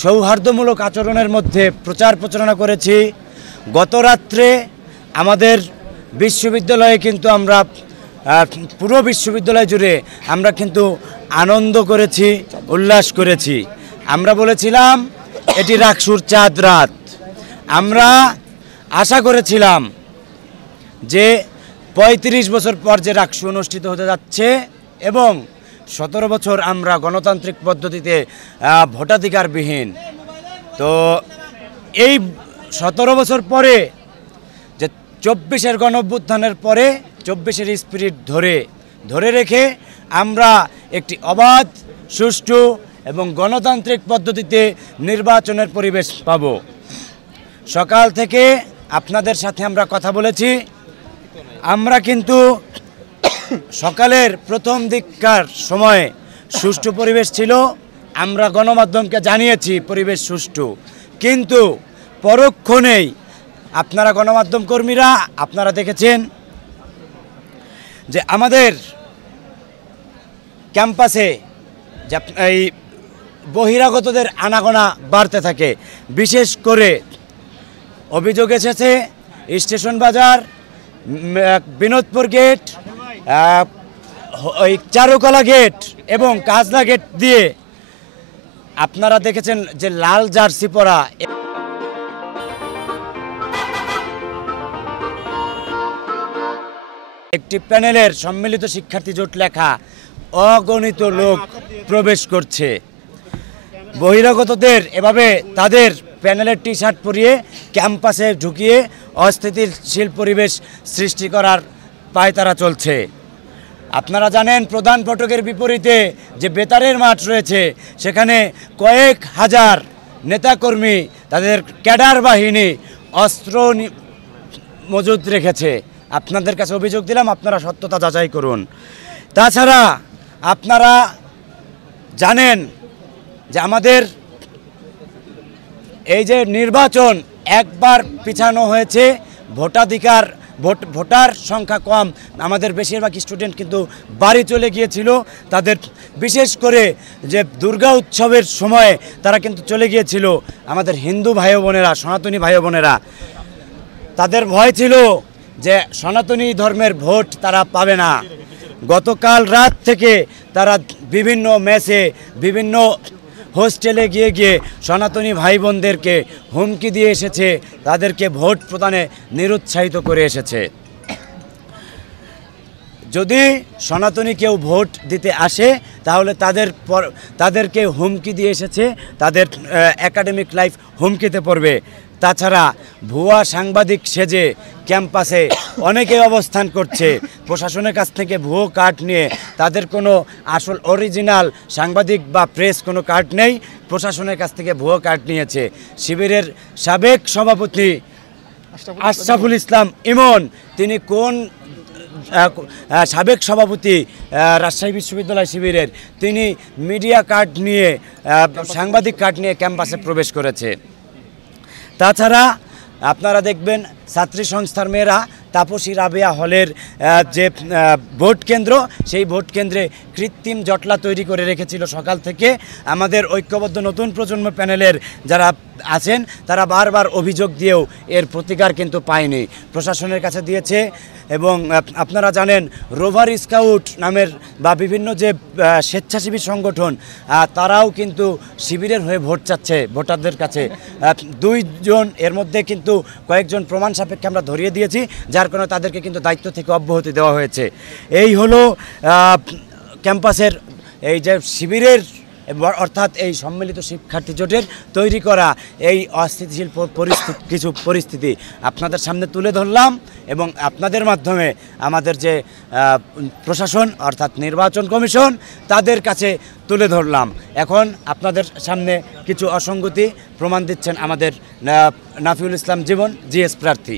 সৌহার্দ্যমূলক আচরণের মধ্যে প্রচার প্রচারণা করেছি। গত রাত্রে আমাদের বিশ্ববিদ্যালয়ে কিন্তু আমরা পুরো বিশ্ববিদ্যালয় জুড়ে আমরা কিন্তু আনন্দ করেছি, উল্লাস করেছি। আমরা বলেছিলাম এটি রাকসুর চাঁদ রাত। আমরা আশা করেছিলাম যে ৩৫ বছর পর যে রাকসু অনুষ্ঠিত হতে যাচ্ছে এবং ১৭ বছর আমরা গণতান্ত্রিক পদ্ধতিতে ভোটাধিকারবিহীন, তো এই ১৭ বছর পরে যে ২৪-এর গণঅভ্যুত্থানের পরে ২৪-এর স্পিরিট ধরে রেখে আমরা একটি অবাধ, সুষ্ঠু এবং গণতান্ত্রিক পদ্ধতিতে নির্বাচনের পরিবেশ পাব। সকাল থেকে আপনাদের সাথে আমরা কথা বলেছি। আমরা কিন্তু সকালের প্রথম দিককার সময়ে সুষ্ঠু পরিবেশ ছিল, আমরা গণমাধ্যমকে জানিয়েছি পরিবেশ সুষ্ঠু, কিন্তু পরক্ষণেই আপনারা গণমাধ্যম কর্মীরা আপনারা দেখেছেন যে আমাদের ক্যাম্পাসে যে এই বহিরাগতদের আনাগোনা বাড়তে থাকে। বিশেষ করে অভিযোগ এসেছে স্টেশন বাজার, বিনোদপুর গেট, ওই চারুকলা গেট এবং কাজলা গেট দিয়ে আপনারা দেখেছেন যে লাল জার্সি পরা একটি প্যানেলের সম্মিলিত শিক্ষার্থী জোট লেখা অগণিত লোক প্রবেশ করছে। বহিরাগতদের এভাবে তাদের প্যানেলের টি শার্ট পরিয়ে ক্যাম্পাসে ঢুকিয়ে অস্থিতিশীল পরিবেশ সৃষ্টি করার পায়তারা চলছে। আপনারা জানেন প্রধান ফটকের বিপরীতে যে বেতারের মাঠ রয়েছে সেখানে কয়েক হাজার নেতাকর্মী তাদের ক্যাডার বাহিনী অস্ত্র মজুদ রেখেছে। আপনাদের কাছে অভিযোগ দিলাম, আপনারা সত্যতা যাচাই করুন। তাছাড়া আপনারা জানেন যে আমাদের এই যে নির্বাচন একবার পিছানো হয়েছে, ভোটার সংখ্যা কম, আমাদের বেশিরভাগ স্টুডেন্ট কিন্তু বাড়ি চলে গিয়েছিল। তাদের বিশেষ করে যে দুর্গা উৎসবের সময়ে তারা কিন্তু চলে গিয়েছিল। আমাদের হিন্দু ভাই বোনেরা, সনাতনী ভাই বোনেরা, তাদের ভয় ছিল যে সনাতনী ধর্মের ভোট তারা পাবে না। গতকাল রাত থেকে তারা বিভিন্ন মেসে, বিভিন্ন হোস্টেলে গিয়ে সনাতনী ভাই বোনদেরকে হুমকি দিয়ে এসেছে, তাদেরকে ভোট প্রদানে নিরুৎসাহিত করে এসেছে। যদি সনাতনী কেউ ভোট দিতে আসে তাহলে তাদেরকে হুমকি দিয়ে এসেছে, তাদের একাডেমিক লাইফ হুমকিতে পড়বে। তাছাড়া ভুয়া সাংবাদিক সেজে ক্যাম্পাসে অনেকে অবস্থান করছে। প্রশাসনের কাছ থেকে ভুয়ো কার্ড নিয়ে, তাদের কোনো আসল অরিজিনাল সাংবাদিক বা প্রেস কোনো কার্ড নেই, প্রশাসনের কাছ থেকে ভুয়ো কার্ড নিয়েছে। শিবিরের সাবেক সভাপতি আশরাফুল ইসলাম ইমন, তিনি কোন সাবেক সভাপতি রাজশাহী বিশ্ববিদ্যালয় শিবিরের, তিনি মিডিয়া কার্ড নিয়ে, সাংবাদিক কার্ড নিয়ে ক্যাম্পাসে প্রবেশ করেছে। তাছাড়া আপনারা দেখবেন ছাত্রী সংস্থার মেয়েরা তাপসী রাবেয়া হলের যে ভোট কেন্দ্র, সেই ভোট কেন্দ্রে কৃত্রিম জটলা তৈরি করে রেখেছিল সকাল থেকে। আমাদের ঐক্যবদ্ধ নতুন প্রজন্ম প্যানেলের যারা আছেন তারা বারবার অভিযোগ দিয়েও এর প্রতিকার কিন্তু পায়নি, প্রশাসনের কাছে দিয়েছে। এবং আপনারা জানেন রোভার স্কাউট নামের বা বিভিন্ন যে স্বেচ্ছাসেবী সংগঠন, তারাও কিন্তু শিবিরের হয়ে ভোট চাচ্ছে ভোটারদের কাছে। 2 জন এর মধ্যে কিন্তু কয়েকজন প্রমাণ সাপেক্ষে আমরা ধরিয়ে দিয়েছি, যার কারণে তাদেরকে কিন্তু দায়িত্ব থেকে অব্যাহতি দেওয়া হয়েছে। এই হলো ক্যাম্পাসের এই যে শিবিরের অর্থাৎ এই সম্মিলিত শিক্ষার্থী জোটের তৈরি করা এই অস্থিতিশীল কিছু পরিস্থিতি আপনাদের সামনে তুলে ধরলাম এবং আপনাদের মাধ্যমে আমাদের যে প্রশাসন অর্থাৎ নির্বাচন কমিশন তাদের কাছে তুলে ধরলাম। এখন আপনাদের সামনে কিছু অসঙ্গতি প্রমাণ দিচ্ছেন আমাদের নাফিউল ইসলাম জীবন জিএস প্রার্থী।